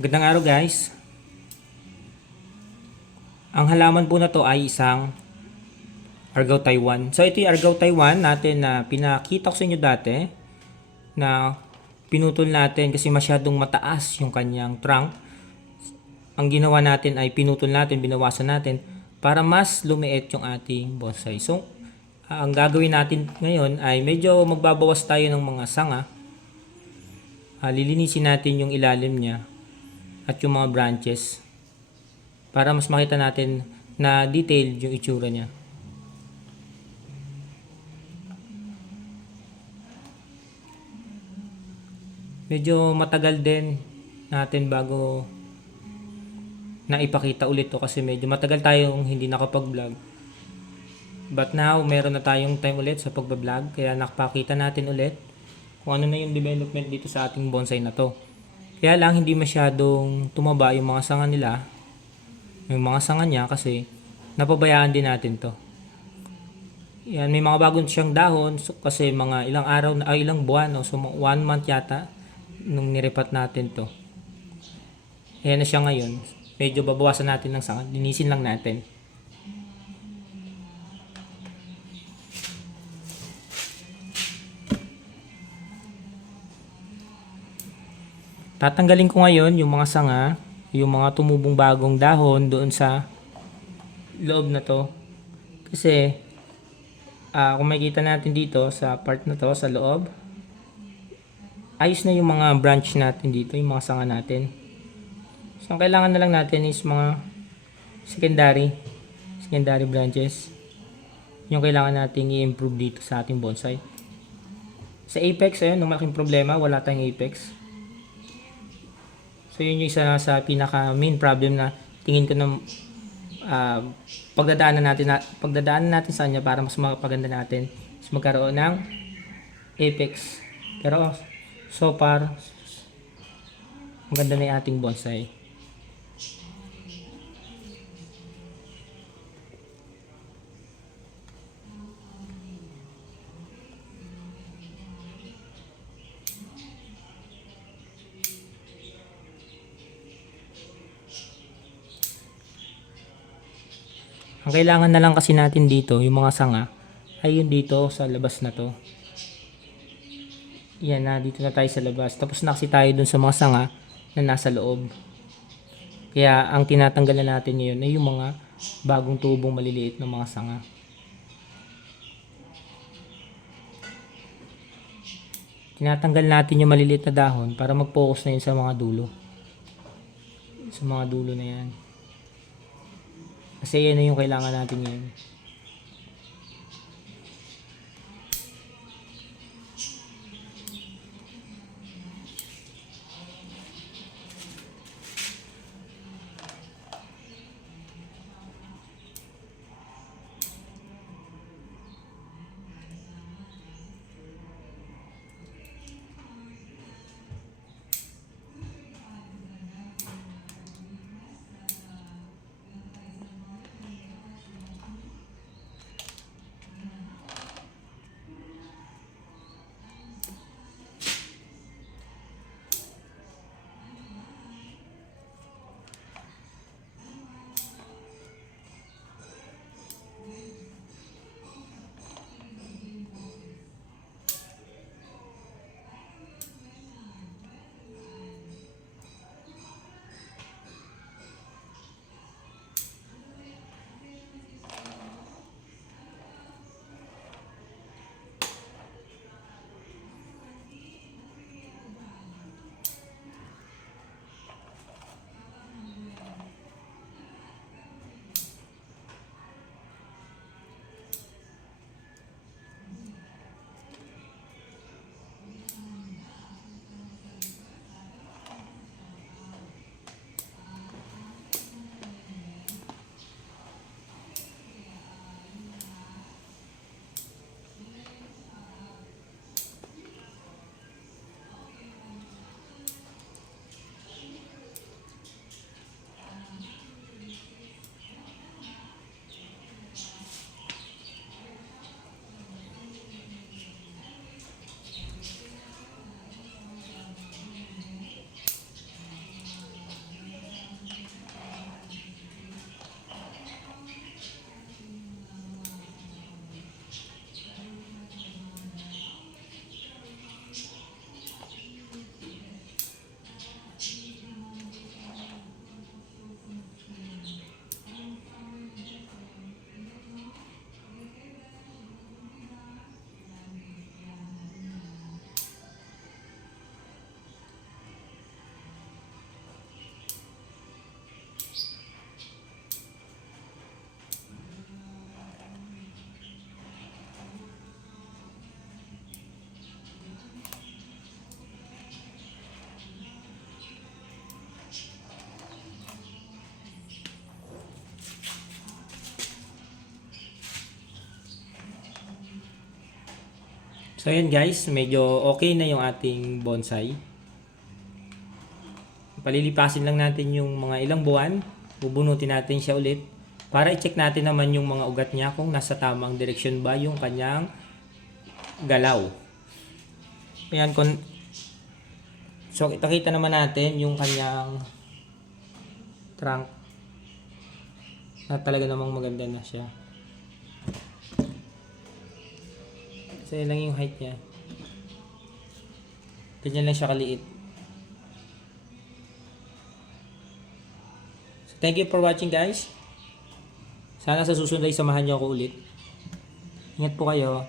Magandang araw guys. Ang halaman po na to ay isang Argao Taiwan. So ito yung Argao Taiwan natin na pinakita ko sa inyo dati na pinutol natin kasi masyadong mataas yung kanyang trunk. Ang ginawa natin ay pinutol natin, binawasan natin para mas lumiit yung ating bonsai. So ang gagawin natin ngayon ay medyo magbabawas tayo ng mga sanga. Lilinisin natin yung ilalim niya at yung mga branches para mas makita natin na detailed yung itsura niya. Medyo matagal din natin bago naipakita ulit to kasi medyo matagal tayong hindi nakapag-vlog. But now, meron na tayong time ulit sa pagbablog kaya nakapakita natin ulit kung ano na yung development dito sa ating bonsai na to. Kaya lang hindi masyadong tumaba yung mga sanga nila, yung mga sanga niya kasi napabayaan din natin to. Yan, may mga bagong siyang dahon so, kasi mga ilang araw na, ilang buwan o so 1 month yata nung nirepat natin to. Ayan na siya ngayon. Medyo babawasan natin ng sanga, linisin lang natin. Tatanggalin ko ngayon yung mga sanga, yung mga tumubong bagong dahon doon sa loob na to. Kasi kung makikita natin dito sa part na to sa loob, ayos na yung mga branch natin dito, yung mga sanga natin. So ang kailangan na lang natin is mga secondary branches. Yung kailangan nating i-improve dito sa ating bonsai. Sa apex, ayun, yung malaking problema, wala tayong apex. So yun yung isa sa pinaka main problem na tingin ko na pagdadaanan natin sa kanya para mas mapaganda natin is magkaroon ng apex. Pero so far maganda na yung ating bonsai. Ang kailangan na lang kasi natin dito, yung mga sanga, ay yun dito sa labas na to. Yan na, dito na tayo sa labas. Tapos na kasi tayo dun sa mga sanga na nasa loob. Kaya ang tinatanggal na natin ngayon ay yung mga bagong tubong maliliit ng mga sanga. Tinatanggal natin yung maliliit na dahon para mag-focus na yun sa mga dulo. Sa mga dulo na yan. Kasi yan na yung kailangan natin ngayon. So ayan guys, medyo okay na yung ating bonsai. Palilipasin lang natin yung mga ilang buwan. Bubunutin natin siya ulit. Para i-check natin naman yung mga ugat niya kung nasa tamang direksyon ba yung kanyang galaw. Ayan, so kita naman natin yung kanyang trunk na talaga namang maganda na siya. So yun lang yung height niya. Ganyan lang siya kaliit. So thank you for watching guys. Sana sa susunod ay samahan niyo ako ulit. Ingat po kayo.